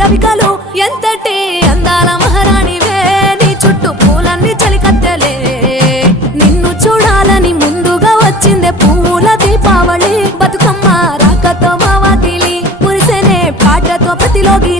రవికలు ఎంతటి అందాల మహారాణివే నీ చుట్టూ పూలన్నీ చలికత్తెలే నిన్ను చూడాలని ముందుగా వచ్చిందే పూల దీపావళి బతుకమ్మ రాకతో మా వాకిలి మురిసెనే పాటతో ప్రతిలోకి